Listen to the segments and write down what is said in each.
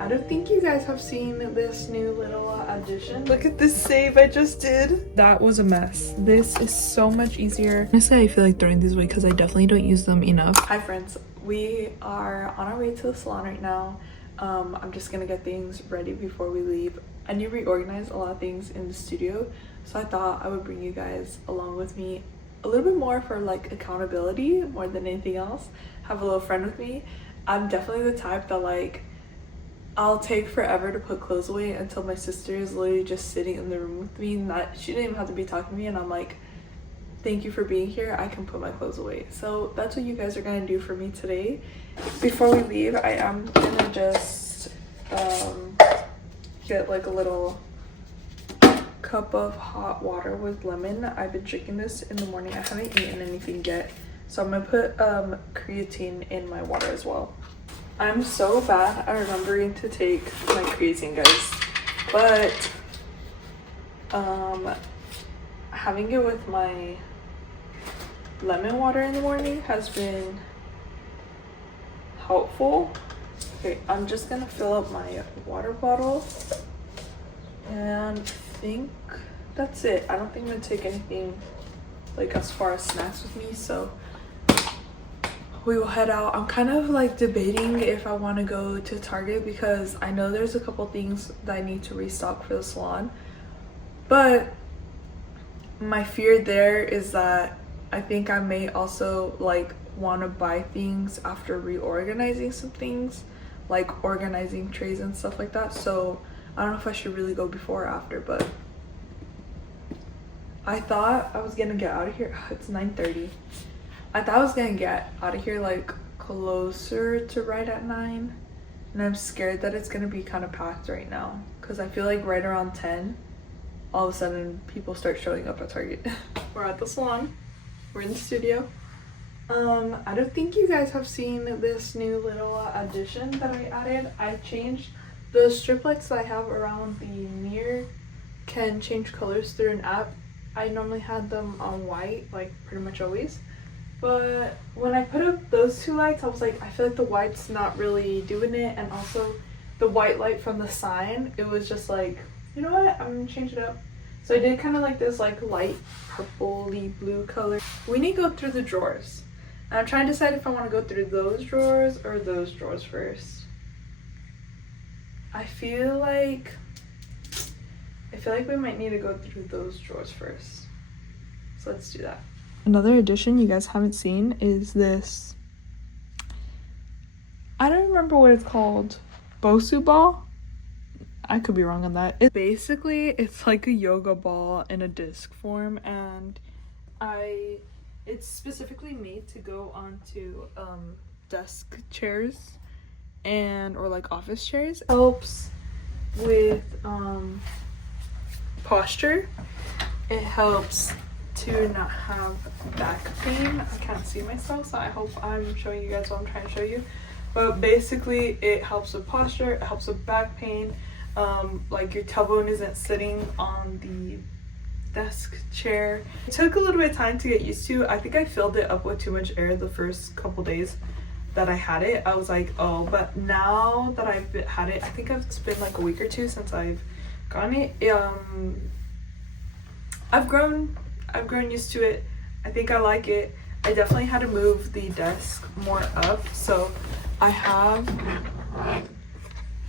I don't think you guys have seen this new little addition. Look at this save I just did. That was a mess. This is so much easier. Honestly, I feel like throwing these away because I definitely don't use them enough. Hi friends, we are on our way to the salon right now. I'm just gonna get things ready before we leave. I need to reorganize a lot of things in the studio, so I thought I would bring you guys along with me a little bit more for like accountability more than anything else. Have a little friend with me. I'm definitely the type that like I'll take forever to put clothes away until my sister is literally just sitting in the room with me, and that she didn't even have to be talking to me, and I'm like, thank you for being here, I can put my clothes away. So that's what you guys are gonna do for me today. Before we leave, I am gonna just get like a little cup of hot water with lemon. I've been drinking this in the morning. I haven't eaten anything yet, so I'm gonna put creatine in my water as well. I'm so bad at remembering to take my creatine, guys, but having it with my lemon water in the morning has been helpful. Okay, I'm just gonna fill up my water bottle, and I think that's it. I don't think I'm gonna take anything like as far as snacks with me, so we will head out. I'm kind of like debating if I want to go to Target because I know there's a couple things that I need to restock for the salon, but my fear there is that I think I may also like want to buy things after reorganizing some things, like organizing trays and stuff like that. So I don't know if I should really go before or after, but I thought I was gonna get out of here. It's 9:30. I thought I was gonna get out of here like closer to right at 9, and I'm scared that it's gonna be kind of packed right now because I feel like right around 10 all of a sudden people start showing up at Target. We're at the salon, we're in the studio. I don't think you guys have seen this new little addition that I added. I changed the strip lights that I have around the mirror, can change colors through an app. I normally had them on white, like pretty much always. But when I put up those two lights, I was like, I feel like the white's not really doing it. And also the white light from the sign, it was just like, you know what, I'm gonna change it up. So I did kind of like this like light purpley blue color. We need to go through the drawers. And I'm trying to decide if I want to go through those drawers or those drawers first. I feel like we might need to go through those drawers first. So let's do that. Another addition you guys haven't seen is this, I don't remember what it's called, Bosu ball? I could be wrong on that. It's like a yoga ball in a disc form, and it's specifically made to go onto desk chairs or like office chairs. Helps with posture. It helps to not have back pain. I can't see myself, so I hope I'm showing you guys what I'm trying to show you. But basically it helps with posture, it helps with back pain, like your tailbone isn't sitting on the desk chair. It took a little bit of time to get used to. I think I filled it up with too much air the first couple days that I had it. I was like, oh, but now that I've had it, I think it's been like a week or two since I've gotten it. I've grown used to it. I think I like it. I definitely had to move the desk more up, so I have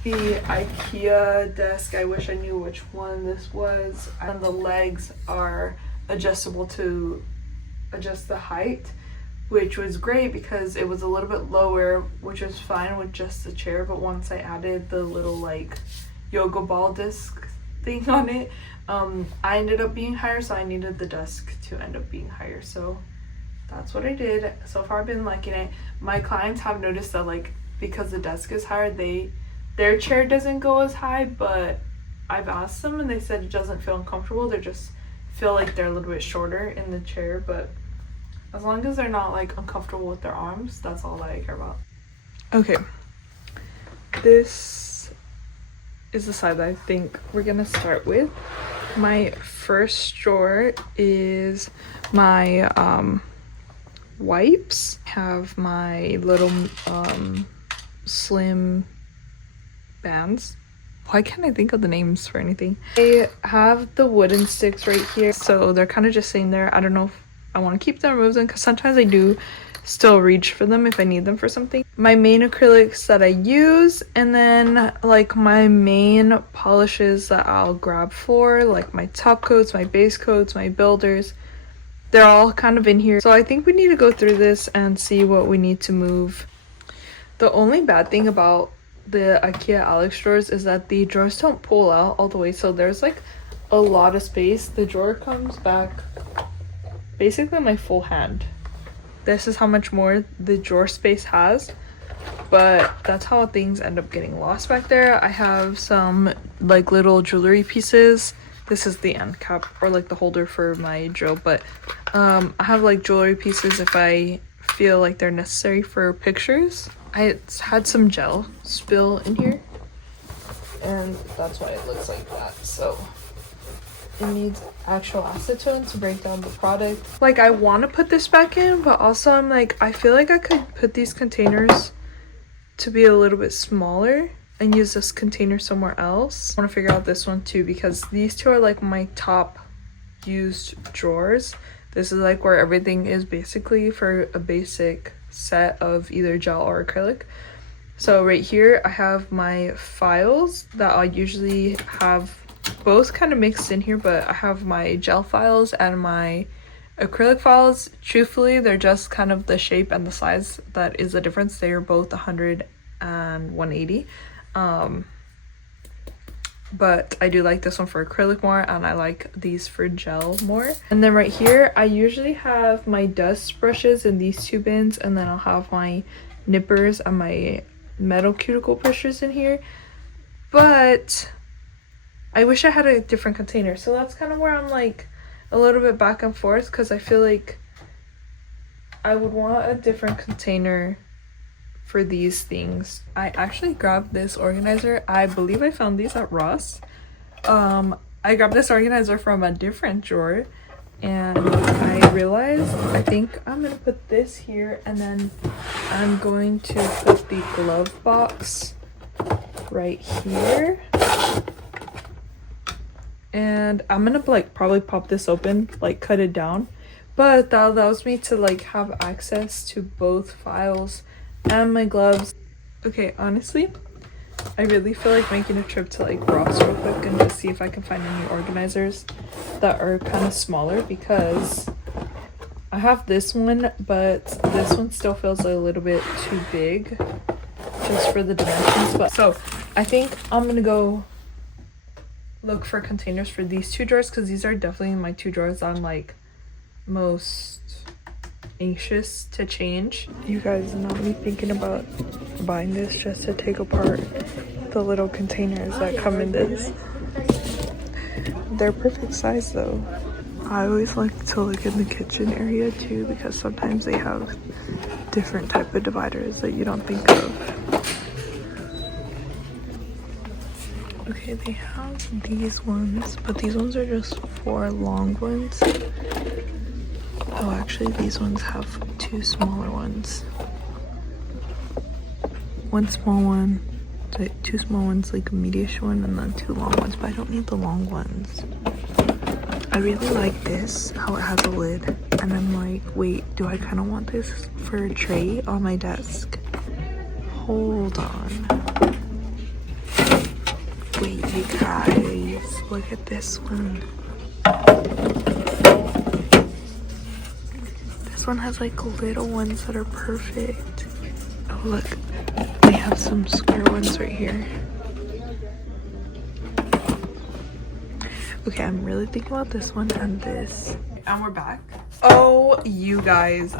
the IKEA desk. I wish I knew which one this was, and the legs are adjustable to adjust the height, which was great because it was a little bit lower, which was fine with just the chair. But once I added the little like yoga ball disc thing on it, I ended up being higher, so I needed the desk to end up being higher. So that's what I did. So far I've been liking it. My clients have noticed that like because the desk is higher, their chair doesn't go as high, but I've asked them and they said it doesn't feel uncomfortable. They just feel like they're a little bit shorter in the chair, but as long as they're not like uncomfortable with their arms, that's all that I care about. Okay, this is the side that I think we're gonna start with. My first drawer is my wipes. I have my little slim bands. Why can't I think of the names for anything? I have the wooden sticks right here, so they're kind of just sitting there. I don't know if I want to keep them or remove them, because sometimes I do still reach for them if I need them for something. My main acrylics that I use, and then like my main polishes that I'll grab for, like my top coats, my base coats, my builders, they're all kind of in here. So I think we need to go through this and see what we need to move. The only bad thing about the IKEA Alex drawers is that the drawers don't pull out all the way, so there's like a lot of space. The drawer comes back basically my full hand. This is how much more the drawer space has, but that's how things end up getting lost back there. I have some like little jewelry pieces. This is the end cap, or like the holder for my drill, but I have like jewelry pieces if I feel like they're necessary for pictures. I had some gel spill in here, and that's why it looks like that. So it needs actual acetone to break down the product. Like, I want to put this back in, but also I'm like, I feel like I could put these containers to be a little bit smaller and use this container somewhere else. I want to figure out this one too, because these two are like my top used drawers. This is like where everything is basically for a basic set of either gel or acrylic. So right here I have my files that I usually have both kind of mixed in here, but I have my gel files and my acrylic files. Truthfully, they're just kind of the shape and the size that is the difference. They are both 100 and 180. But I do like this one for acrylic more, and I like these for gel more. And then right here I usually have my dust brushes in these two bins, and then I'll have my nippers and my metal cuticle brushes in here. But I wish I had a different container, so that's kind of where I'm like a little bit back and forth, because I feel like I would want a different container for these things. I actually grabbed this organizer. I believe I found these at Ross. I grabbed this organizer from a different drawer, and I realized I think I'm gonna put this here, and then I'm going to put the glove box right here. And I'm gonna like probably pop this open, like cut it down, but that allows me to like have access to both files and my gloves. Okay, honestly, I really feel like making a trip to like Ross real quick and just see if I can find any organizers that are kind of smaller, because I have this one, but this one still feels a little bit too big just for the dimensions. But so I think I'm gonna go look for containers for these two drawers, because these are definitely my two drawers I'm like most anxious to change. You guys, not me thinking about buying this just to take apart the little containers that come in this. They're perfect size though. I always like to look in the kitchen area too, because sometimes they have different type of dividers that you don't think of. Okay, they have these ones, but these ones are just 4 long ones. Oh, actually these ones have 2 smaller ones. One small one, 2 small ones, like a medium one, and then 2 long ones, but I don't need the long ones. I really like this, how it has a lid, and I'm like, wait, do I kind of want this for a tray on my desk? Hold on. Wait, you guys, look at this one. This one has like little ones that are perfect. Oh look, they have some square ones right here. Okay, I'm really thinking about this one and this. And we're back. Oh, you guys,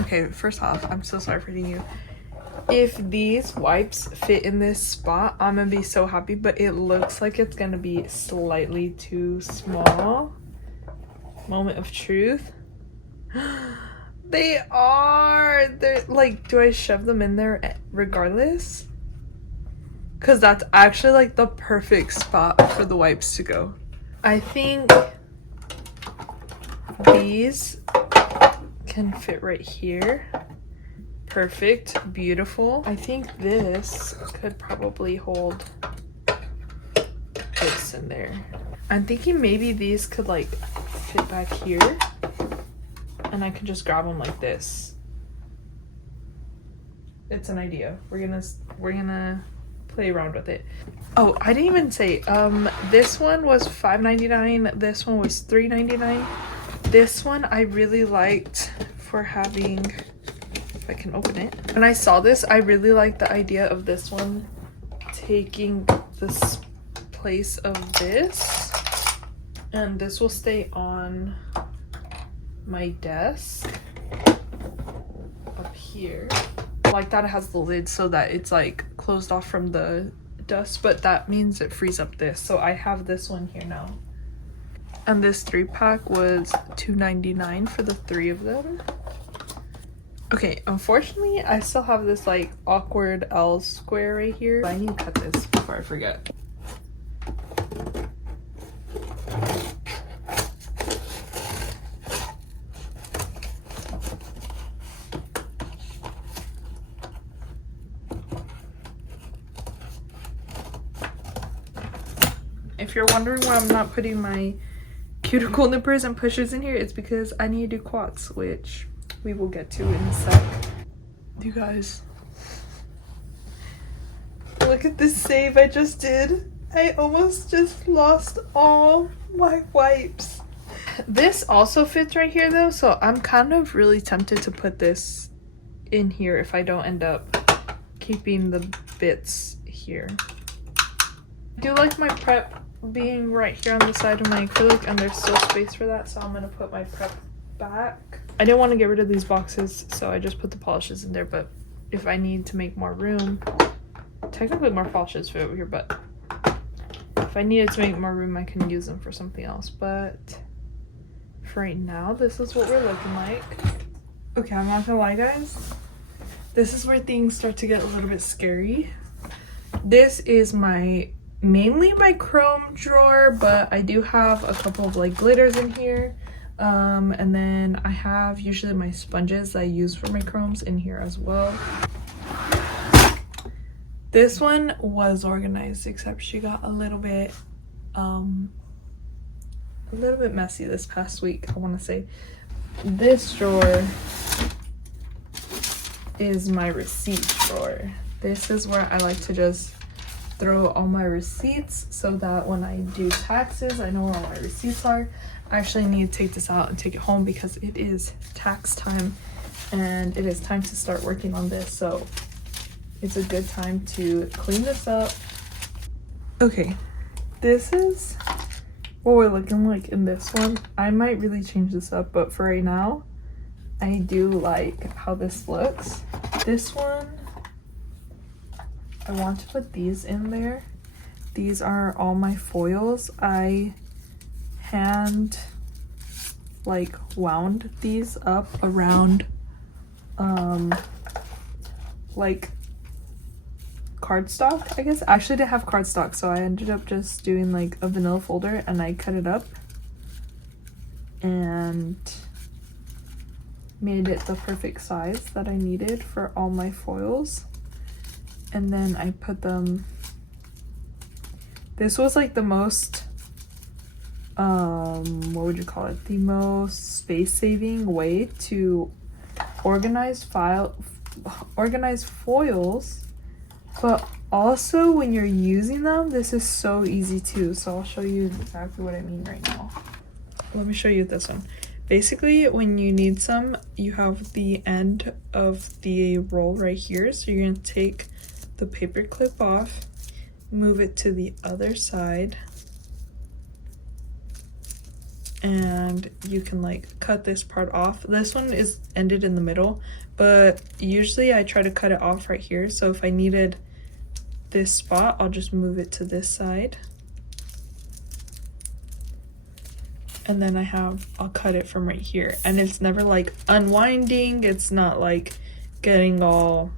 okay, first off, I'm so sorry for you. If these wipes fit in this spot, I'm gonna be so happy, but it looks like it's gonna be slightly too small. Moment of truth. They are. They're like, do I shove them in there regardless? Because that's actually like the perfect spot for the wipes to go. I think these can fit right here perfect, beautiful. I think this could probably hold this in there. I'm thinking maybe these could like fit back here and I could just grab them like this. It's an idea. We're gonna play around with it. Oh, I didn't even say, this one was $5.99. This one was $3.99. This one I really liked for having, if I can open it. When I saw this, I really liked the idea of this one taking this place of this, and this will stay on my desk up here. Like that, it has the lid so that it's like closed off from the dust, but that means it frees up this. So I have this one here now. And this 3-pack was $2.99 for the 3 of them. Okay, unfortunately, I still have this like awkward L square right here. I need to cut this before I forget. If you're wondering why I'm not putting my cuticle nippers and pushers in here, it's because I need to do quads, which we will get to in a sec. You guys, look at this save I just did. I almost just lost all my wipes. This also fits right here though, so I'm kind of really tempted to put this in here if I don't end up keeping the bits here. I do like my prep being right here on the side of my acrylic, and there's still space for that, so I'm gonna put my prep back. I didn't want to get rid of these boxes, so I just put the polishes in there, but if I need to make more room, technically more polishes fit over here, but if I needed to make more room, I can use them for something else. But for right now, this is what we're looking like. Okay, I'm not gonna lie, guys, this is where things start to get a little bit scary. This is mainly my chrome drawer, but I do have a couple of like glitters in here, and then I have usually my sponges I use for my chromes in here as well. This one was organized, except she got a little bit messy this past week, I want to say. This drawer is my receipt drawer. This is where I like to just throw all my receipts so that when I do taxes, I know where all my receipts are. I actually need to take this out and take it home because it is tax time and it is time to start working on this, so it's a good time to clean this up. Okay, this is what we're looking like in this one. I might really change this up, but for right now, I do like how this looks. This one, I want to put these in there. These are all my foils. I hand like wound these up around like cardstock, I guess. I actually didn't have cardstock, so I ended up just doing like a vanilla folder, and I cut it up and made it the perfect size that I needed for all my foils. And then I put them, this was like the most what would you call it, the most space-saving way to organize foils, but also when you're using them, this is so easy too. So I'll show you exactly what I mean right now. Let me show you this one. Basically, when you need some, you have the end of the roll right here, so you're going to take the paper clip off, move it to the other side, and you can like cut this part off. This one is ended in the middle, but usually I try to cut it off right here, so if I needed this spot, I'll just move it to this side, and then I'll cut it from right here, and it's never like unwinding, it's not like getting all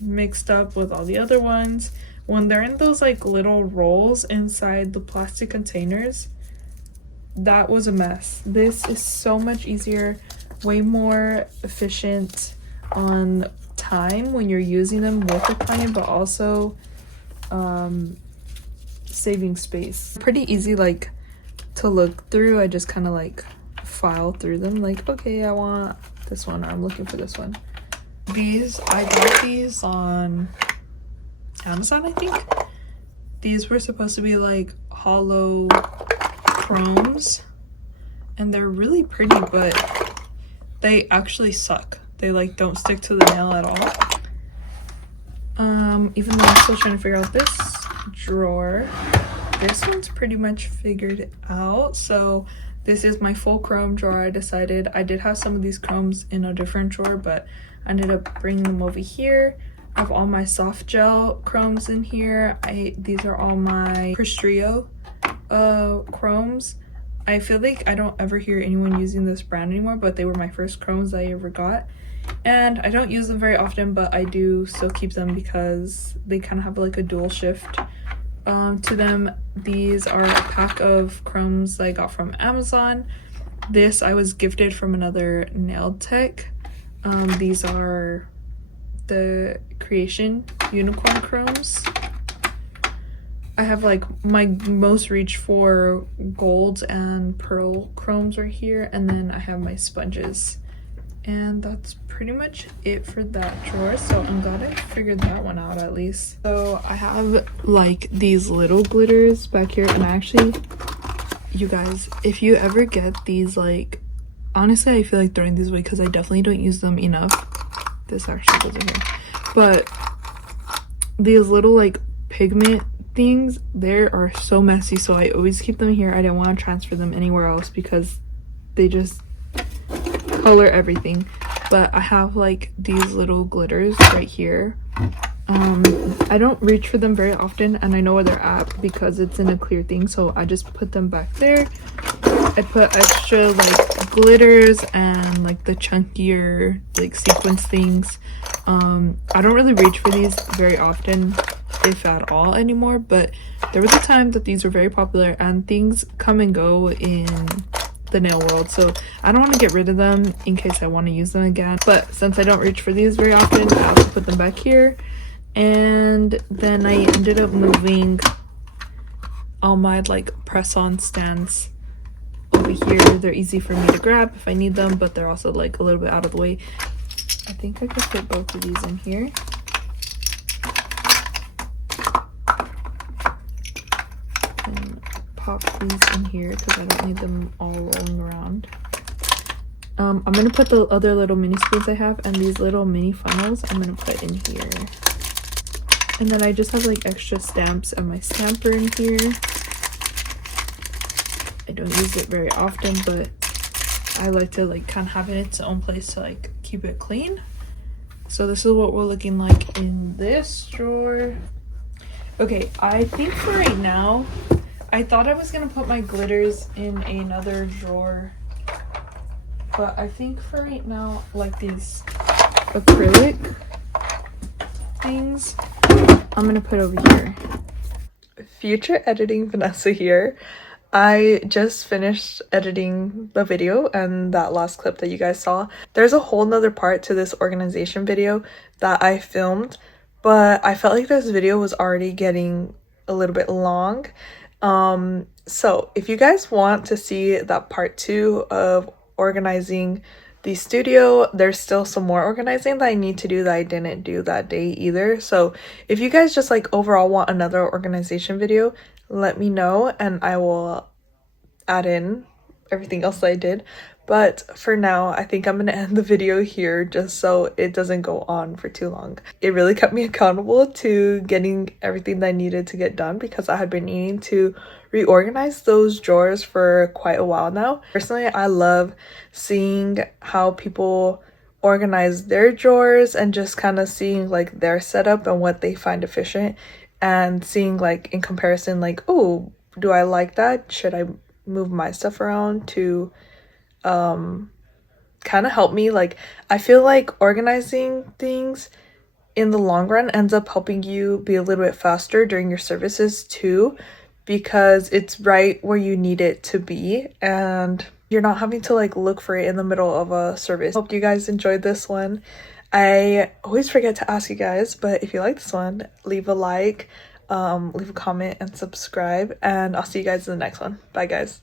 mixed up with all the other ones. When they're in those like little rolls inside the plastic containers, that was a mess. This is so much easier, way more efficient on time when you're using them with a client, but also saving space. Pretty easy like to look through. I just kind of like file through them, like, okay, I want this one, or I'm looking for this one. These, I got these on Amazon, I think. These were supposed to be like hollow chromes, and they're really pretty, but they actually suck. They like don't stick to the nail at all. Even though I'm still trying to figure out this drawer, this one's pretty much figured out. So this is my full chrome drawer. I decided I did have some of these chromes in a different drawer, but I ended up bringing them over here. I have all my soft gel chromes in here. These are all my Cristrio chromes. I feel like I don't ever hear anyone using this brand anymore, but they were my first chromes I ever got. And I don't use them very often, but I do still keep them because they kind of have like a dual shift to them. These are a pack of chromes I got from Amazon. This I was gifted from another nail tech. These are the Creation Unicorn chromes. I have like my most reach for golds and pearl chromes right here, and then I have my sponges. And that's pretty much it for that drawer, so I'm glad I figured that one out at least. So I have like these little glitters back here, and actually, you guys, if you ever get these, like, honestly I feel like throwing these away because I definitely don't use them enough. This actually goes in here, but these little like pigment things, they are so messy, so I always keep them here. I don't want to transfer them anywhere else because they just color everything. But I have like these little glitters right here. I don't reach for them very often, and I know where they're at because it's in a clear thing, so I just put them back there. I put extra like glitters and like the chunkier like sequence things. I don't really reach for these very often, if at all, anymore, but there was a time that these were very popular, and things come and go in the nail world, so I don't want to get rid of them in case I want to use them again. But since I don't reach for these very often, I have to put them back here. And then I ended up moving all my like press-on stands over here. They're easy for me to grab if I need them, but they're also like a little bit out of the way. I think I could fit both of these in here. And pop these in here because I don't need them all rolling around. I'm gonna put the other little mini spoons I have and these little mini funnels I'm gonna put in here. And then I just have like extra stamps and my stamper in here. I don't use it very often, but I like to like kind of have it in its own place to like keep it clean. So this is what we're looking like in this drawer. Okay, I think for right now, I thought I was gonna put my glitters in another drawer, but I think for right now, like these acrylic things, I'm gonna put over here. Future editing Vanessa here. I just finished editing the video and that last clip that you guys saw. There's a whole nother part to this organization video that I filmed, but I felt like this video was already getting a little bit long. So if you guys want to see that part 2 of organizing the studio, there's still some more organizing that I need to do that I didn't do that day either. So if you guys just like overall want another organization video, let me know and I will add in everything else that I did. But for now, I think I'm gonna end the video here just so it doesn't go on for too long. It really kept me accountable to getting everything that I needed to get done because I had been needing to reorganize those drawers for quite a while now. Personally, I love seeing how people organize their drawers and just kind of seeing like their setup and what they find efficient, and seeing like in comparison, like, oh, do I like that? Should I move my stuff around to kind of help me? Like, I feel like organizing things in the long run ends up helping you be a little bit faster during your services too, because it's right where you need it to be and you're not having to like look for it in the middle of a service. Hope you guys enjoyed this one. I always forget to ask you guys, but if you like this one, leave a like, leave a comment, and subscribe, and I'll see you guys in the next one. Bye, guys.